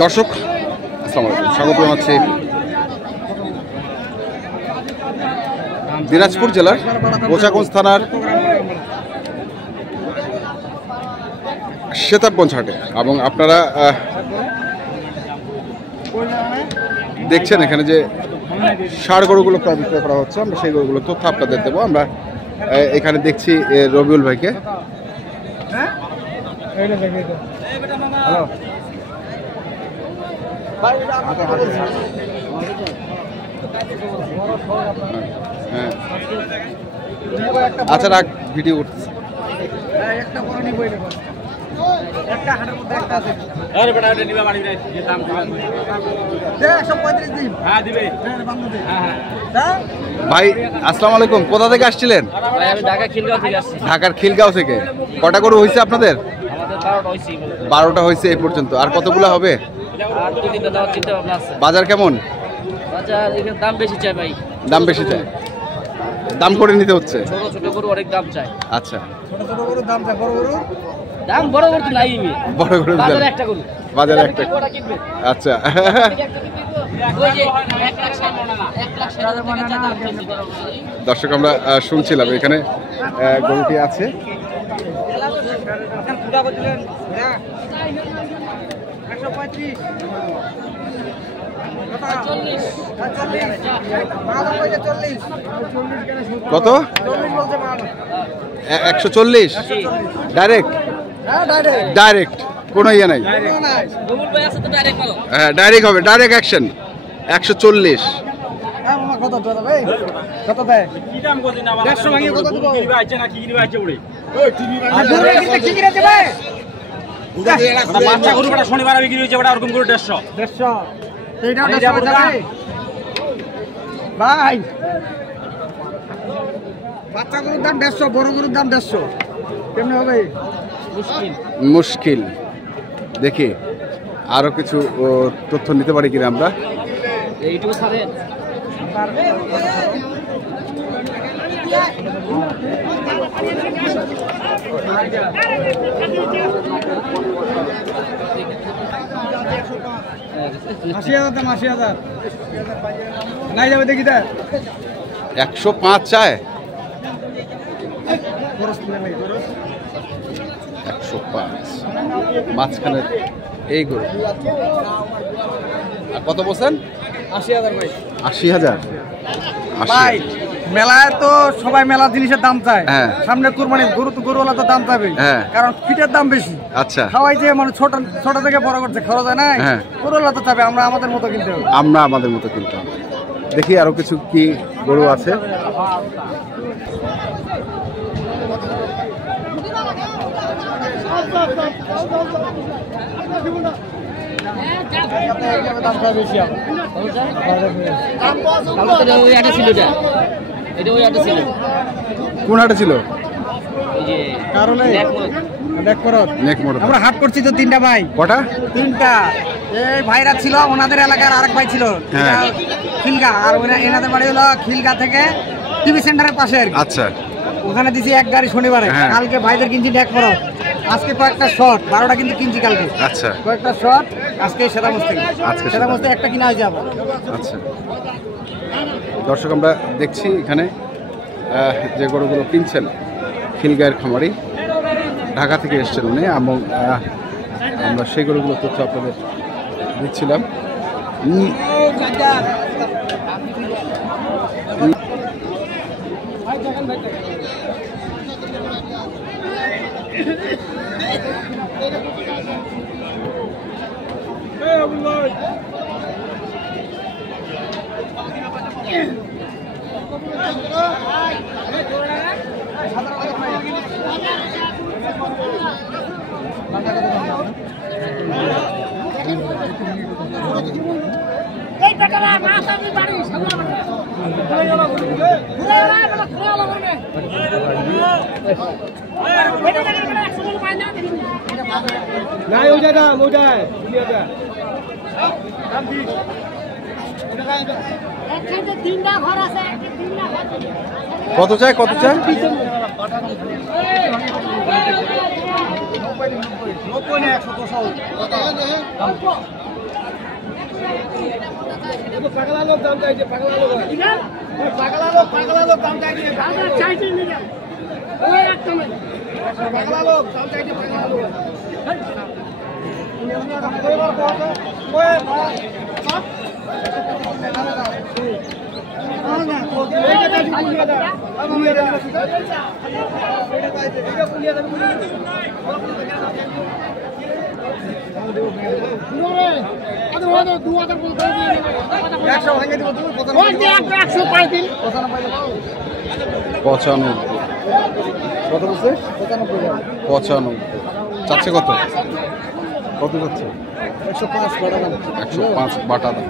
দর্শক আসসালামু আলাইকুম, স্বাগত জানাচ্ছি দিনাজপুর জেলার বোচাগঞ্জ থানার সেতাবগঞ্জ হাটে। এবং আপনারা দেখছেন এখানে যে ষাঁড় গরুগুলো প্রায় বিক্রয় করা হচ্ছে। আমরা সেই গরুগুলো তথ্য আপনাদের দেবো। আমরা এখানে দেখছি রবিউল ভাইকে। আচ্ছা রাখ, ভিডিও করতেছি। ভাই আসসালামু আলাইকুম, কোথা থেকে আসছিলেন? ঢাকার খিলগাঁও থেকে। কটা গরু হয়েছে আপনাদের? 12টা হয়েছে এই পর্যন্ত। আর কতগুলো হবে? বাজার কেমন? দাম বেশি চাই ভাই, দাম বেশি চাই, দাম করে নিতে হচ্ছে। ছোট ছোট গরু অনেক দাম চাই। আচ্ছা, ছোট ছোট গরুর দাম চাই, বড় গরু দাম বড় গরু নাই, বড় গরু বাজারে একটা গরু, বাজারে একটা। আচ্ছা দর্শক আমরা শুনছিলাম এখানে গরুটি আছে। কত? 140 ডাইরেক্ট? ডাইরেক্ট কোনো ইয়ে নাই? হ্যাঁ ডাইরেক্ট হবে, ডাইরেক্ট অ্যাকশন। 140। শনিবার বিক্রি হয়েছে ওরকম করে 150 ভাই। বাচ্চা গরুর দাম 150, বড় গরুর দাম 150। কেমনে হবে? মুশকিল। দেখি আরো কিছু তথ্য নিতে পারি কিনা আমরা। এইটুকু ছাড়েন। দাম 80,000 নাই যাবে দেখি। 105 চায়। 105 মাঝখানে এই গরু। আর কত বলছেন? 80,000 ভাই। 80,000। ভাই মেলায় তো সবাই মেলা জিনিসের দাম চায়। হ্যাঁ। সামনে কুরবানি, গরু তো গরুওয়ালা তো দাম চাবে। হ্যাঁ। কারণ ফিটের দাম বেশি। আচ্ছা, খাওয়াই যে মানে ছোট ছোট থেকে বড় করছে, খাওয়া যায় না। হ্যাঁ। গরুওয়ালা তো চাবে, আমরা আমাদের মতো কিনতে হবে। আমরা আমাদের মতো কিনতে হবে। দেখি আরো কিছু কি গরু আছে। কোন হাটে ছিল? আমরা হাট করছি তো 3টা ভাই। কটা? 3টা। এই ভাইরা ছিল, ওনাদের এলাকার আরেক ভাই ছিল খিলগা, আর এনাদের বাড়ি হলো খিলগা থেকে টিভি সেন্টারের পাশে আর কি। আচ্ছা, ওখানে দিছি এক গাড়ি শনিবারে। কালকে ভাইদের কিনছি এক ফরত, আজকে কয়েকটা শর্ট, 12টা কিন্তু কিনছি কালকে। আচ্ছা, কয়েকটা শর্ট আজকে সেতামস্তি। আজকে সেতামস্তি একটা কিনা হয়েছে আবার। আচ্ছা দর্শক আমরা দেখছি এখানে যে গরুগুলো কিনছেন খিলগাঁয়ের খামারি, ঢাকা থেকে এসছেন উনি। এবং আমরা সেই গরুগুলো তথ্য আপনাদের দিচ্ছিলাম। নাই ওইটা দাম, ওইটাই কত চাই কত চাই? পঁচানব্বই চাচ্ছে কত? কত যাচ্ছে? 105 বাটা দাম।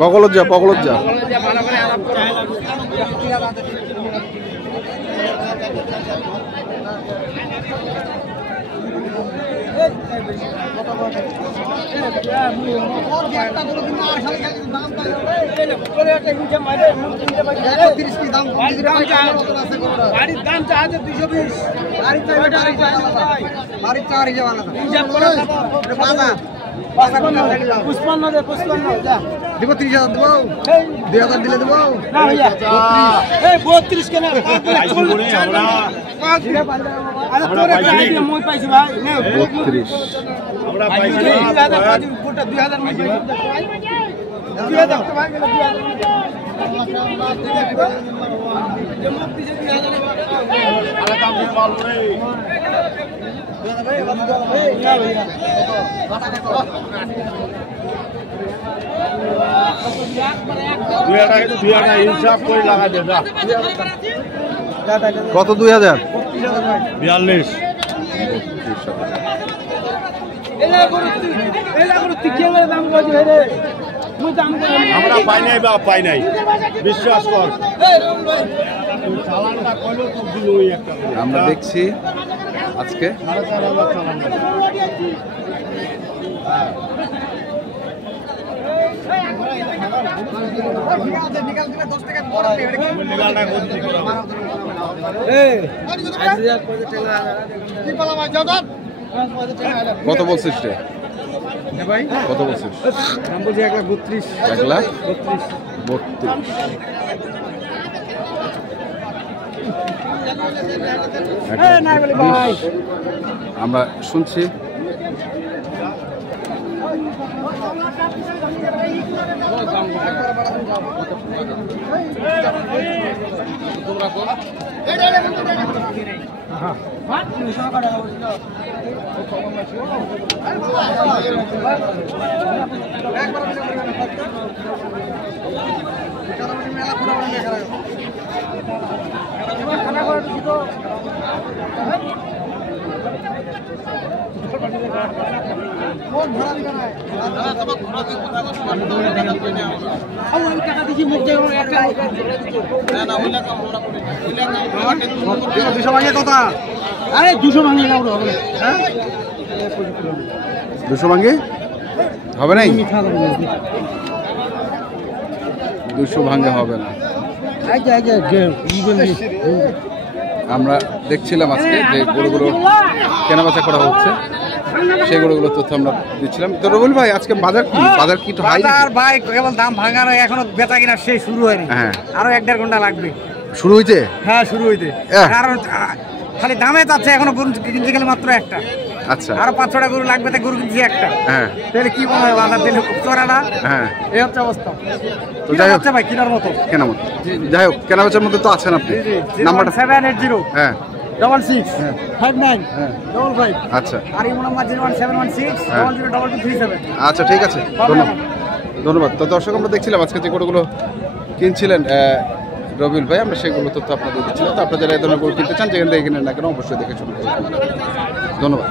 বগলজ্জা বগলজ্জা দেবো 30,000 দেবো 2,000 দিলে দেবো 32 কেন কত 2000 42 আমরা পাই নাই বা পাই নাই বিশ্বাস কর আমরা দেখছি আজকে কত বলছিস রে ভাই? কত বলছিস? দাম বলছি 1,32,000 আমরা শুনছি আরে 200 ভাঙে না 200 ভাঙে হবে নাই 200 ভাঙে হবে না। আমরা দেখছিলাম আজকে যে গরুগুলো কেনাবেচা করা হচ্ছে সেই গরুগুলো তথ্য আমরা দিচ্ছিলাম। তো রবুল ভাই আজকে বাজার কি একটু হাই? বাজার ভাই কেবল দাম ভাঙানো, এখনো বেচা কিনা সেই শুরু হয়নি। হ্যাঁ আরো 1-1.5 ঘন্টা লাগবে। শুরু হইতে? হ্যাঁ শুরু হইতে, কারণ খালি দামে যাচ্ছে, এখনো গরু কিনতে গেলে মাত্র একটা। আচ্ছা, আরো 5-6টা গরু লাগবে, তাই গরু কিনছি একটা। হ্যাঁ তাহলে কি মনে হয় বাজার দিলে চড়া না? হ্যাঁ এই হচ্ছে অবস্থা। তো যাই হোক ভাই কেনার মতো কেনা মতো, যাই হোক কেনাবেচার মধ্যে তো আছেন আপনি। নাম্বারটা 780 হ্যাঁ 66 59 55। আচ্ছা আর ইমো নাম্বার 01716 002237। আচ্ছা ঠিক আছে, ধন্যবাদ। ধন্যবাদ। তো দর্শক আমরা দেখছিলাম আজকে যে গরুগুলো কিনছিলেন রবিউল ভাই, আমরা সেগুলো তথ্য আপনাদের দিচ্ছিলাম। তো আপনারা যারা এই ধরনের গরু কিনতে চান যেখান থেকে কিনেন না কেন অবশ্যই দেখে শুরু করুন। ধন্যবাদ।